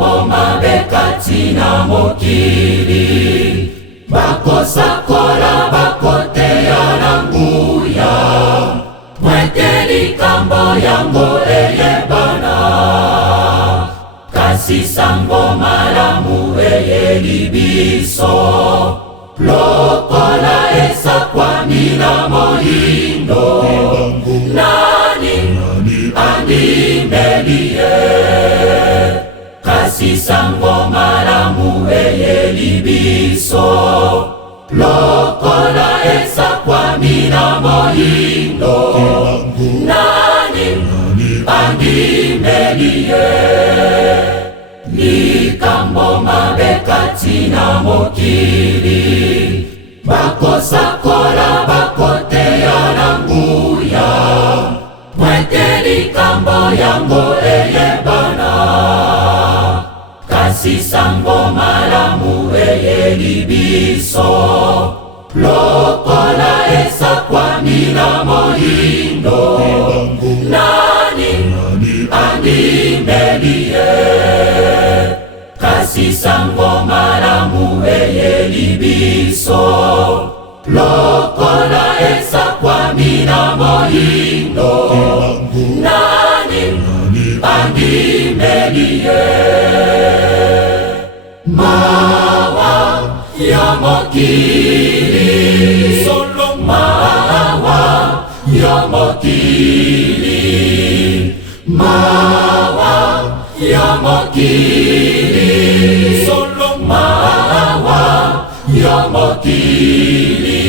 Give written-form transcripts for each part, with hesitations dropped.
sambo mabe katina mokili, bakosa kola bakoteya na nguya, mwete likambo yango eyebana, kasi sango malamu eyeli biso, lokola esakwami na moyindo, nani andimeliye, kasi sango malamu eyeli biso, lokola esakwami na moyindo, nani andimeliye, likambo mabe katina mokili, bakosa kola bakoteya na nguya, mwete likambo yango eyebana, kasi sango malamu eyeli biso, lokola esakwami na moyindo, nani andimeliye, kasi sango malamu eyeli biso, lokola esakwami na moyindo, nani andimeliye. Mawa ya mokili, solo mawa ya mokili, mawa ya mokili, solo mawa ya mokili,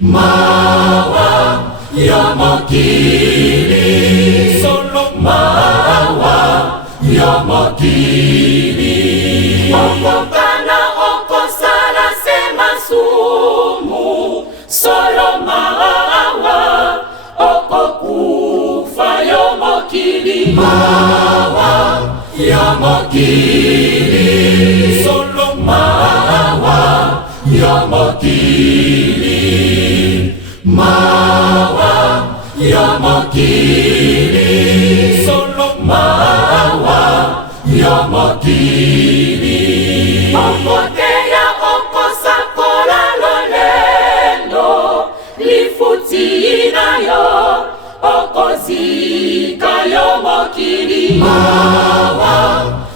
mawa ya mokili, solo mawa ya mokili. Okokana okosala sema sumu, solo mawa okokufa yo mokili, mawa ya mokili, solo mawa ya mokili, mawa ya mokili, solo mawa ya mokili. Okoteya okosakola lolendo, lifuti nayo okozika yo mokili, mawa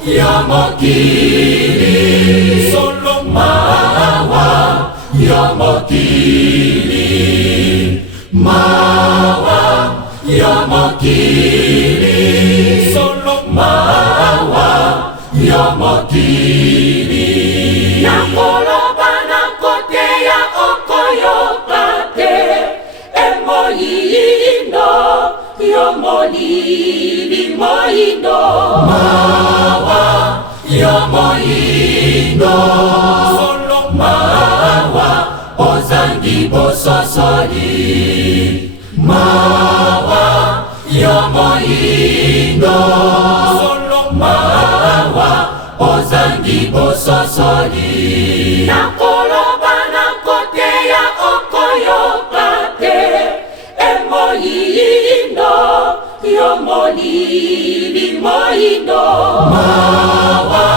ya mokili, solo mawa ya mokili, mawa ya mokili, solo mawa ya mokili. Nakoloba nakoteya okoyokate, emoyindo yo molili moyindo, mawa ya moyindo, solo mawa ozangi bososoli, mawa ya moyindo, solo mawa ozangi bososoli. Nakoloba nakoteya okoyokate, emoyindo yo molili moyindo, mawa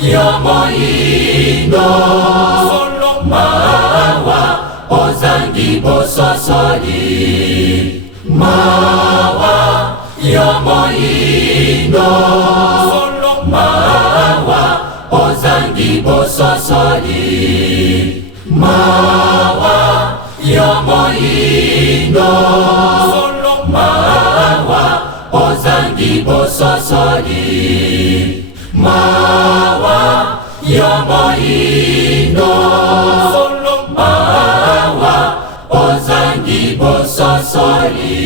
ya moyindo, solo mawa ozangi bososoli, mawa ya moyindo, solo mawa ozangi bososoli, mawa ya moyindo, solo mawa ozangi bososoli, mawa ya moyindo, solo mawa ozangi bososoli.